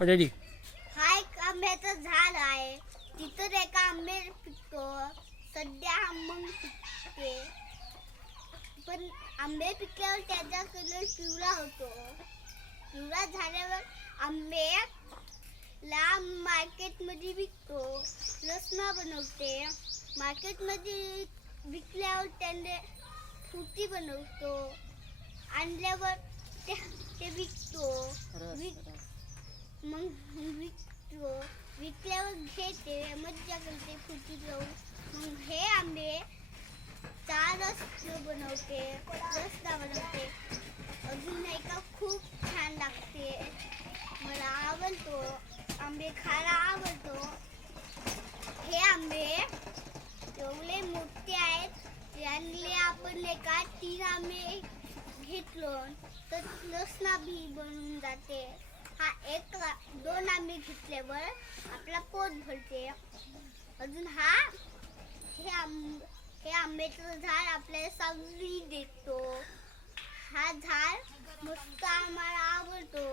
Ready. हा एक आंब्याचं झाड आहे. तिथं एका आंबे पिकतो. सध्या आंबे पिकते. पण आंबे पिकल्यावर त्याचा कलर पिवळा होतो. पिवळा झाल्यावर आंबे मार्केटमध्ये विकतो. रसना बनवते. मार्केटमध्ये विकल्यावर त्याने फ्रुटी बनवतो. आणल्यावर ते विकतो. मग विकल्यावर घेते. मज्जा करते फ्रुटी जाऊन. मग हे आंबे रस बनवते. रसना बनवते. अजून नाही का खूप छान लागते. मला आवडतो. आंबे खायला आवडतो. हे आंबे एवढे मोठे आहेत. त्यातले आपण एका 3 आंबे घेतलो तर रसना बी बनून जाते. हा 2 आंबे घेतल्यावर आपला पोट भरते. अजून हे आंब्याचं झाड आपल्याला सावली देतो. हा झाड मस्त आम्हाला आवडतो.